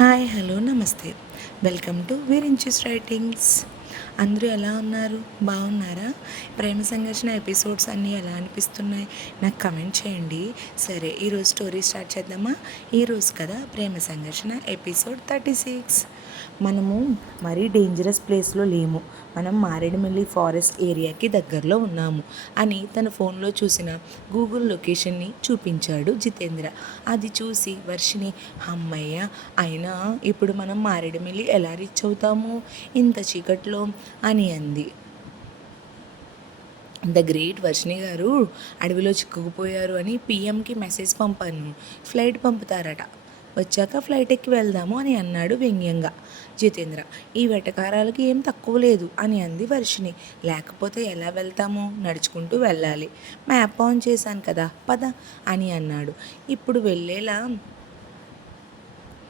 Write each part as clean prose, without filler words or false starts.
Hi hello నమస్తే. Welcome to వీరించెస్ writings. అందరూ ఎలా ఉన్నారు? బాగున్నారా? ప్రేమ సంఘర్షణ ఎపిసోడ్స్ అన్నీ ఎలా అనిపిస్తున్నాయి నాకు కమెంట్ చేయండి. సరే, ఈరోజు స్టోరీ స్టార్ట్ చేద్దామా? ఈరోజు కదా ప్రేమ సంఘర్షణ ఎపిసోడ్ 36. మనము మరీ డేంజరస్ ప్లేస్లో లేము, మనం మారేడుమిల్లి ఫారెస్ట్ ఏరియాకి దగ్గరలో ఉన్నాము అని తన ఫోన్లో చూసిన గూగుల్ లొకేషన్ని చూపించాడు జితేంద్ర. అది చూసి వర్షిని, అమ్మయ్య, అయినా ఇప్పుడు మనం మారేడుమిల్లి ఎలా రీచ్ అవుతాము ఇంత చీకట్లో అని అంది. ద గ్రేట్ వర్షిణి గారు అడవిలో చిక్కుకుపోయారు అని పిఎంకి మెసేజ్ పంపాను, ఫ్లైట్ పంపుతారట, వచ్చాక ఫ్లైట్ ఎక్కి వెళ్దాము అని అన్నాడు వ్యంగ్యంగా జితేంద్ర. ఈ వెటకారాలకి ఏం తక్కువ లేదు అని అంది వర్షిణి. లేకపోతే ఎలా వెళ్తాము? నడుచుకుంటూ వెళ్ళాలి. మ్యాప్ ఆన్ చేశాను కదా, పద అని అన్నాడు. ఇప్పుడు వెళ్ళేలా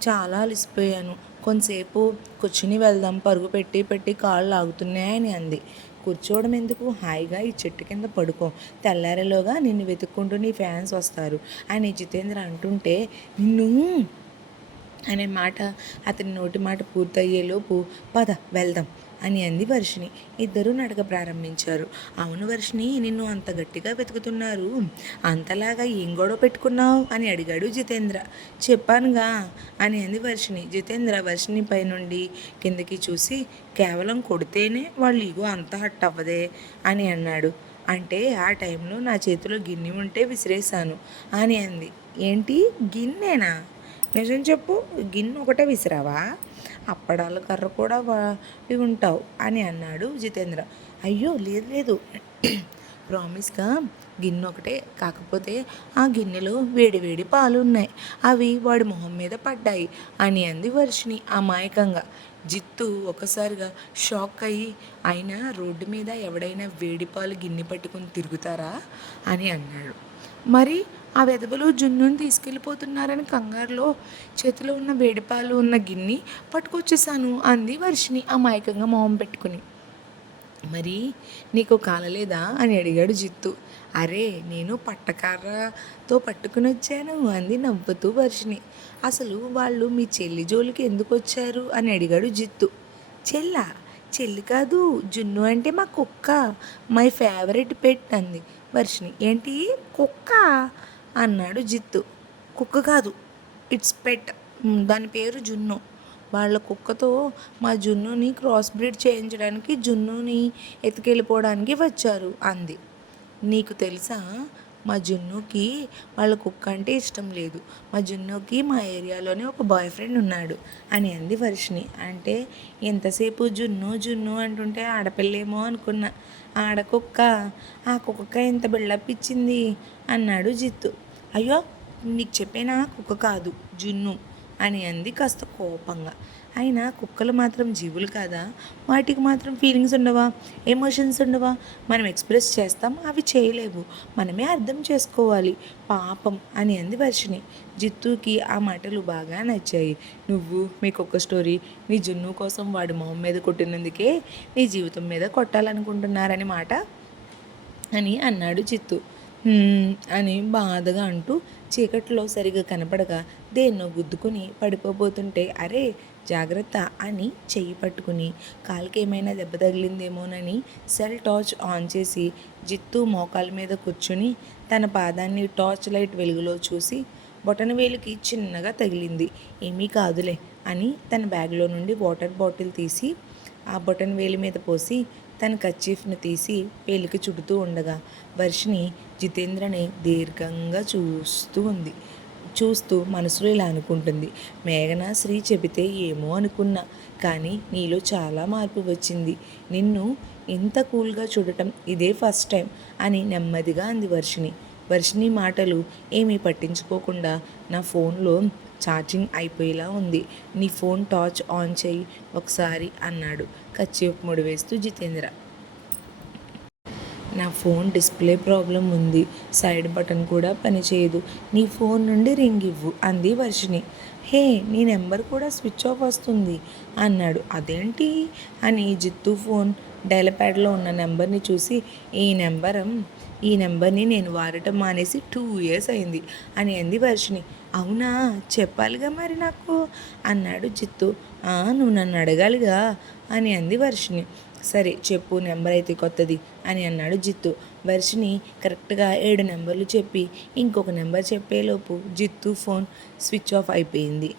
చాలా అలసిపోయాను, కొంతసేపు కూర్చుని వెళ్దాం, పరుగు పెట్టి పెట్టి కాళ్ళు లాగుతున్నాయని అంది. కూర్చోవడం ఎందుకు, హాయిగా ఈ చెట్టు కింద పడుకో, తెల్లారేలోగా నిన్ను వెతుక్కుంటూ నీ ఫ్యాన్స్ వస్తారు అని జితేంద్ర అంటుంటే, నిన్ను అనే మాట అతని నోటి మాట పూర్తయ్యేలోపు పద వెళ్దాం అని అంది వర్షిణి. ఇద్దరూ నడక ప్రారంభించారు. అవును వర్షిణి, నిన్ను అంత గట్టిగా వెతుకుతున్నారు, అంతలాగా ఏం గొడవ పెట్టుకున్నావు అని అడిగాడు జితేంద్ర. చెప్పానుగా అని అంది వర్షిణి. జితేంద్ర వర్షిణి పై నుండి కిందకి చూసి, కేవలం కొడితేనే వాళ్ళు ఈగో అంత హట్ అవ్వదే అని అన్నాడు. అంటే ఆ టైంలో నా చేతిలో గిన్నె ఉంటే విసిరేశాను అని అంది. ఏంటి, గిన్నెనా? నిజం చెప్పు, గిన్నె ఒకటే విసిరావా? అప్పడాల కర్ర కూడా వాడి ఉంటావు అని అన్నాడు జితేంద్ర. అయ్యో లేదు లేదు, ప్రామిస్గా గిన్నె ఒకటే, కాకపోతే ఆ గిన్నెలో వేడి వేడి పాలు ఉన్నాయి, అవి వాడి మొహం మీద పడ్డాయి అని అంది వర్షిణి అమాయకంగా. జిత్తు ఒకసారిగా షాక్ అయ్యి, అయినా రోడ్డు మీద ఎవడైనా వేడి పాలు గిన్నె పట్టుకుని తిరుగుతారా అని అన్నాడు. మరి ఆ వెధవలు జున్నుని తీసుకెళ్ళిపోతున్నారని కంగారులో చేతిలో ఉన్న వేడిపాలు ఉన్న గిన్నె పట్టుకొచ్చేసాను అంది వర్షిణి అమాయకంగా మొహం పెట్టుకుని. మరి నీకు కాలలేదా అని అడిగాడు జిత్తు. అరే, నేను పట్టకర్రతో పట్టుకుని వచ్చాను అంది నవ్వుతూ వర్షిణి. అసలు వాళ్ళు మీ చెల్లి జోలికి ఎందుకు వచ్చారు అని అడిగాడు జిత్తు. చెల్లా? చెల్లి కాదు, జున్ను అంటే మా కుక్క, మై ఫేవరెట్ పెట్ అంది వర్షిణి. ఏంటి, కుక్క అన్నాడు జిత్తు. కుక్క కాదు, ఇట్స్ పెట్, దాని పేరు జున్ను. వాళ్ళ కుక్కతో మా జున్నుని క్రాస్ బ్రీడ్ చేయించడానికి జున్నుని ఎత్తుకెళ్ళిపోవడానికి వచ్చారు అంది. నీకు తెలుసా, మా జున్నుకి వాళ్ళ కుక్క అంటే ఇష్టం లేదు, మా జున్నుకి మా ఏరియాలోనే ఒక బాయ్ ఫ్రెండ్ ఉన్నాడు అని అంది వర్షిణి. అంటే ఎంతసేపు జున్ను జున్ను అంటుంటే ఆడపిల్లేమో అనుకున్నా, ఆడకుక్క, ఆ కుక్క ఎంత బిల్డప్ ఇచ్చింది అన్నాడు జిత్తు. అయ్యో, నీకు చెప్పేనా, కుక్క కాదు జున్ను అని అంది కాస్త కోపంగా. అయినా కుక్కలు మాత్రం జీవులు కాదా? వాటికి మాత్రం ఫీలింగ్స్ ఉండవా, ఎమోషన్స్ ఉండవా? మనం ఎక్స్ప్రెస్ చేస్తాం, అవి చేయలేవు, మనమే అర్థం చేసుకోవాలి, పాపం అని అంది వర్షిణి. జిత్తుకి ఆ మాటలు బాగా నచ్చాయి. నువ్వు మీ కుక్క స్టోరీ, నీ జున్ను కోసం వాడి మొహం మీద కొట్టినందుకే నీ జీవితం మీద కొట్టాలనుకుంటున్నారని మాట అని అన్నాడు జిత్తు. అని బాధగా అంటూ చీకట్లో సరిగా కనపడక దేన్నో గుద్దుకుని పడిపోబోతుంటే, అరే జాగ్రత్త అని చెయ్యి పట్టుకుని కాలుకి ఏమైనా దెబ్బ తగిలిందేమోనని సెల్ టార్చ్ ఆన్ చేసి జిత్తు మోకాల మీద కూర్చుని తన పాదాన్ని టార్చ్ లైట్ వెలుగులో చూసి, బొటన వేలుకి చిన్నగా తగిలింది, ఏమీ కాదులే అని తన బ్యాగ్లో నుండి వాటర్ బాటిల్ తీసి ఆ బొటన వేలి మీద పోసి తన కర్చీఫ్ను తీసి పేలికి చుడుతూ ఉండగా వర్షిణి జితేంద్రని దీర్ఘంగా చూస్తూ మనసులో ఇలా అనుకుంటుంది. మేఘన శ్రీ చెబితే ఏమో అనుకున్నా, కానీ నీలో చాలా మార్పు వచ్చింది, నిన్ను ఇంత కూల్గా చూడటం ఇదే ఫస్ట్ టైం అని నెమ్మదిగా అంది వర్షిణి. వర్షిణి మాటలు ఏమీ పట్టించుకోకుండా, నా ఫోన్లో ఛార్జింగ్ అయిపోయేలా ఉంది, నీ ఫోన్ టార్చ్ ఆన్ చేయి ఒకసారి అన్నాడు కర్చీఫ్ ముడివేస్తూ జితేంద్ర. నా ఫోన్ డిస్ప్లే ప్రాబ్లం ఉంది, సైడ్ బటన్ కూడా పనిచేయదు, నీ ఫోన్ నుండి రింగ్ ఇవ్వు అంది వర్షిణి. హే, నీ నెంబర్ కూడా స్విచ్ ఆఫ్ వస్తుంది అన్నాడు. అదేంటి అని జిత్తు ఫోన్ డయల్ ప్యాడ్లో ఉన్న నెంబర్ని చూసి, ఈ నెంబర్ని నేను వాడటం మానేసి 2 years అయింది అని అంది వర్షిణి. అవునా, చెప్పాలిగా మరి నాకు అన్నాడు జిత్తు. నువ్వు నన్ను అడగాలిగా అని అంది వర్షిని. సరే చెప్పు, నెంబర్ అయితే కొత్తది అని అన్నాడు జిత్తు. వర్షిని కరెక్ట్గా 7 నెంబర్లు చెప్పి ఇంకొక నెంబర్ చెప్పేలోపు జిత్తు ఫోన్ స్విచ్ ఆఫ్ అయిపోయింది.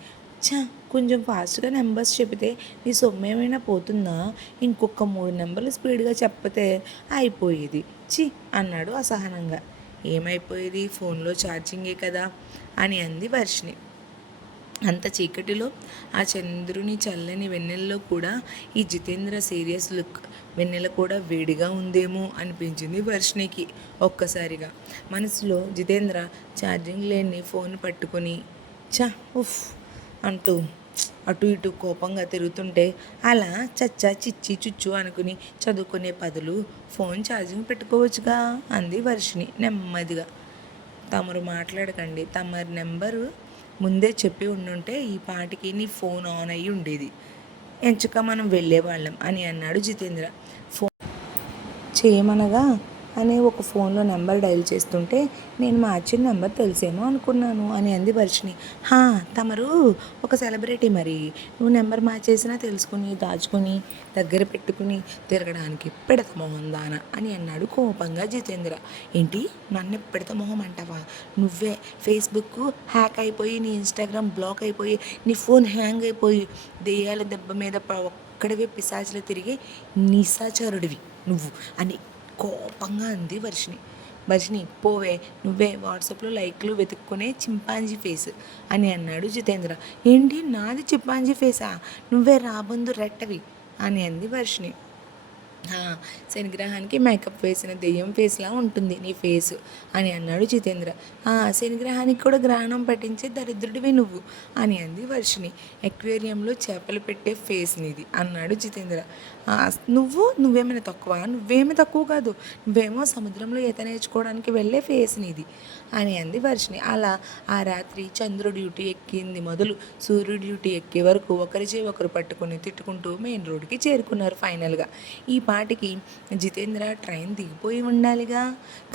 కొంచెం ఫాస్ట్గా నెంబర్స్ చెబితే నీ సొమ్ము ఏమైనా పోతుందా? ఇంకొక 3 నెంబర్లు స్పీడ్గా చెప్పతే అయిపోయేది. అన్నాడు అసహనంగా. ఏమైపోయేది, ఫోన్లో ఛార్జింగే కదా అని అంది వర్షిని. అంత చీకటిలో ఆ చంద్రుని చల్లని వెన్నెల్లో కూడా ఈ జితేంద్ర సీరియస్ లుక్, వెన్నెల కూడా వేడిగా ఉందేమో అనిపించింది వర్షినికి ఒక్కసారిగా. మనసులో జితేంద్ర ఛార్జింగ్ లేని ఫోన్ పట్టుకొని ఉఫ్ అంటూ అటు ఇటు కోపంగా తిరుగుతుంటే అలా చచ్చా చిచ్చి చుచ్చు అనుకుని చదువుకునే బదులు ఫోన్ ఛార్జింగ్ పెట్టుకోవచ్చుగా అంది వర్షిని నెమ్మదిగా. తమరు మాట్లాడకండి, తమరి నెంబరు ముందే చెప్పి ఉండుంటే ఈ పాటికి నీ ఫోన్ ఆన్ అయ్యి ఉండేది, ఎంచుక మనం వెళ్ళేవాళ్ళం అని అన్నాడు జితేంద్ర. ఫోన్ చేయమనగా అనే ఒక ఫోన్లో నెంబర్ డైల్ చేస్తుంటే నేను మార్చిన నెంబర్ తెలిసేమో అనుకున్నాను అని అంది వర్షిని. తమరు ఒక సెలబ్రిటీ, మరి నువ్వు నెంబర్ మార్చేసినా తెలుసుకుని దాచుకుని దగ్గర పెట్టుకుని తిరగడానికి పెడత మొహం దాన అని అన్నాడు కోపంగా జితేంద్ర. ఏంటి, నన్ను పెడత మొహం అంటావా? నువ్వే ఫేస్బుక్ హ్యాక్ అయిపోయి, నీ ఇన్స్టాగ్రామ్ బ్లాక్ అయిపోయి, నీ ఫోన్ హ్యాంగ్ అయిపోయి, దెయ్యాల దెబ్బ మీద ఒక్కడివే పిశాచులు తిరిగి నిశాచరుడివి నువ్వు అని కోపంగా అంది వర్షిని పోవే, నువ్వే వాట్సాప్లో లైక్లు వెతుక్కునే చింపాంజీ ఫేస్ అని అన్నాడు జితేంద్ర. ఏంటి, నాది చింపాంజీ ఫేసా? నువ్వే రాబందు రెట్టవి అని అంది వర్షిని. శనిగ్రహానికి మేకప్ వేసిన దెయ్యం ఫేస్లా ఉంటుంది నీ ఫేసు అని అన్నాడు జితేంద్ర. శనిగ్రహానికి కూడా గ్రహణం పట్టించే దరిద్రుడివి నువ్వు అని అంది వర్షిని. ఎక్వేరియంలో చేపలు పెట్టే ఫేస్ నీది అన్నాడు జితేంద్ర. నువ్వేమైనా తక్కువ? నువ్వేమీ తక్కువ కాదు, నువ్వేమో సముద్రంలో ఈత నేర్చుకోవడానికి వెళ్ళే ఫేస్ నీది అని అంది వర్షిని. అలా ఆ రాత్రి చంద్రుడి డ్యూటీ ఎక్కింది మొదలు సూర్యుడి డ్యూటీ ఎక్కే వరకు ఒకరిచే ఒకరు పట్టుకుని తిట్టుకుంటూ మెయిన్ రోడ్కి చేరుకున్నారు. ఫైనల్గా ఈ పాటికి జితేంద్ర ట్రైన్ దిగిపోయి ఉండాలిగా,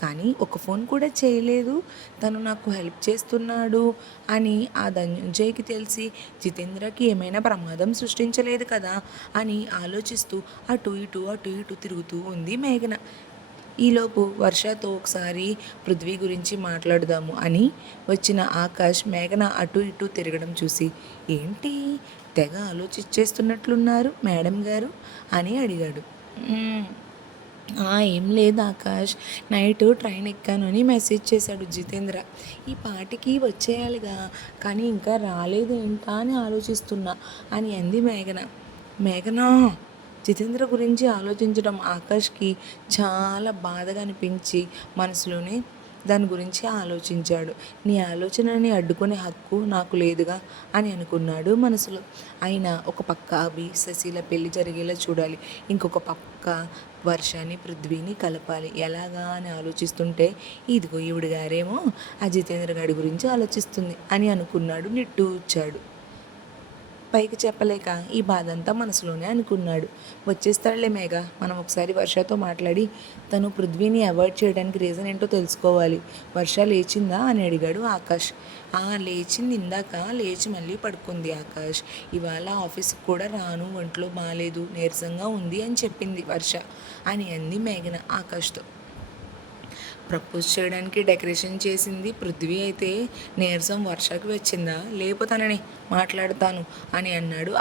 కానీ ఒక ఫోన్ కూడా చేయలేదు. తను నాకు హెల్ప్ చేస్తున్నాడు అని ఆ ధనంజయ్కి తెలిసి జితేంద్రకి ఏమైనా ప్రమాదం సృష్టించలేదు కదా అని ఆలోచిస్తూ అటు ఇటు తిరుగుతూ ఉంది మేఘన. ఈలోపు వర్షతో ఒకసారి పృథ్వీ గురించి మాట్లాడదాము అని వచ్చిన ఆకాష్ మేఘన అటు ఇటు తిరగడం చూసి, ఏంటి తెగ ఆలోచించేస్తున్నట్లున్నారు మేడం గారు అని అడిగాడు. ఏం లేదు ఆకాష్, నైట్ ట్రైన్ ఎక్కాను అని మెసేజ్ చేశాడు జితేంద్ర. ఈ పాటికి వచ్చేయాలిగా, కానీ ఇంకా రాలేదు ఏంటా అని ఆలోచిస్తున్నా అని అంది మేఘన. జితేంద్ర గురించి ఆలోచించడం ఆకాష్కి చాలా బాధగా అనిపించి మనసులోనే దాని గురించి ఆలోచించాడు. నీ ఆలోచనని అడ్డుకునే హక్కు నాకు లేదుగా అని అనుకున్నాడు మనసులో. అయినా ఒక పక్క అభి శశిల పెళ్లి జరిగేలా చూడాలి, ఇంకొక పక్క వర్షాన్ని పృథ్వీని కలపాలి. ఎలాగా అని ఆలోచిస్తుంటే ఇదిగో ఈవిడ గారేమో ఆ జితేంద్ర గారి గురించి ఆలోచిస్తుంది అని అనుకున్నాడు. నిట్టూర్చాడు. పైకి చెప్పలేక ఈ బాధ అంతా మనసులోనే అనుకున్నాడు. వచ్చేస్తాడులే మేఘ, మనం ఒకసారి వర్షతో మాట్లాడి తను పృథ్వీని అవాయిడ్ చేయడానికి రీజన్ ఏంటో తెలుసుకోవాలి. వర్ష లేచిందా అని అడిగాడు ఆకాష్. లేచింది, ఇందాక లేచి మళ్ళీ పడుకుంది ఆకాష్. ఇవాళ ఆఫీస్కి కూడా రాను, ఒంట్లో బాగాలేదు, నీరసంగా ఉంది అని చెప్పింది వర్ష అని అంది మేఘన ఆకాష్తో. ప్రపోజ్ చేయడానికి డెకరేషన్ చేసింది పృథ్వీ అయితే నీరసం వర్షకి వచ్చిందా? లేకపోతానని మాట్లాడతాను అని అన్నాడు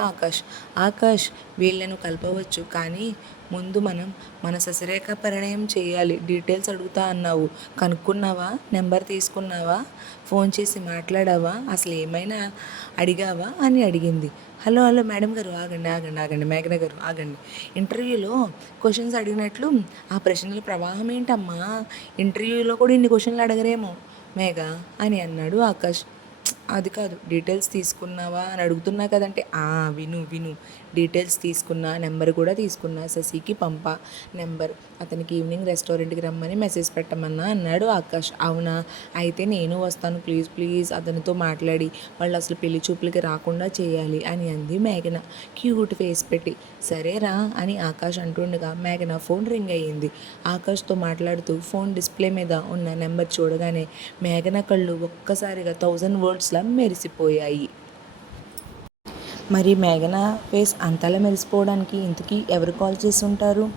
ఆకాష్. వీళ్ళను కలపవచ్చు, కానీ ముందు మనం మన సశరేఖ పరిణయం చేయాలి. డీటెయిల్స్ అడుగుతా అన్నావు, కనుక్కున్నావా? నెంబర్ తీసుకున్నావా? ఫోన్ చేసి మాట్లాడావా? అసలు ఏమైనా అడిగావా అని అడిగింది. హలో మేడం గారు, ఆగండి మేఘన గారు ఆగండి. ఇంటర్వ్యూలో క్వశ్చన్స్ అడిగినట్లు ఆ ప్రశ్నల ప్రవాహం ఏంటమ్మా? ఇంటర్వ్యూలో కూడా ఇన్ని క్వశ్చన్లు అడగరేమో మేఘ అని అన్నాడు ఆకాష్. అది కాదు, డీటెయిల్స్ తీసుకున్నావా అని అడుగుతున్నా కదంటే విను డీటెయిల్స్ తీసుకున్నా, నెంబర్ కూడా తీసుకున్నా, శశికి పంపా నెంబర్, అతనికి ఈవినింగ్ రెస్టారెంట్కి రమ్మని మెసేజ్ పెట్టమన్నా అన్నాడు ఆకాష్. అవునా, అయితే నేను వస్తాను, ప్లీజ్ అతనితో మాట్లాడి వాళ్ళు అసలు పెళ్లి చూపులకి రాకుండా చేయాలి అని అంది మేఘన క్యూట్ ఫేస్ పెట్టి. సరేరా అని ఆకాష్ అంటుండగా మేఘన ఫోన్ రింగ్ అయ్యింది. ఆకాష్తో మాట్లాడుతూ ఫోన్ డిస్ప్లే మీద ఉన్న నెంబర్ చూడగానే మేఘన కళ్ళు ఒక్కసారిగా 1000 words డైమండ్స్లా మెరిసిపోయాయి. మరి మేఘన ఫేస్ అంతలా మెరిసిపోవడానికి ఇంతకీ ఎవరు కాల్ చేసి ఉంటారు?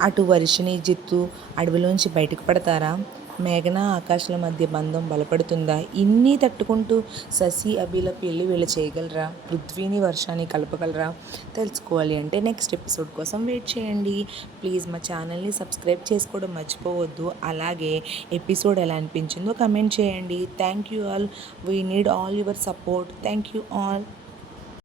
అటు వర్షిణి, జిత్తు అడవిలోంచి బయటకు పడతారా? మేఘన, ఆకాష్ల మధ్య బంధం బలపడుతుందా? ఇన్ని తట్టుకుంటూ శశి, అభిల పెళ్ళి వీళ్ళు చేయగలరా? పృథ్వీని, వర్షాన్ని కలపగలరా? తెలుసుకోవాలి అంటే నెక్స్ట్ ఎపిసోడ్ కోసం వెయిట్ చేయండి. ప్లీజ్ మా ఛానల్ని సబ్స్క్రైబ్ చేసుకోవడం మర్చిపోవద్దు. అలాగే ఎపిసోడ్ ఎలా అనిపించిందో కమెంట్ చేయండి. Thank you all. We need all your support. Thank you all.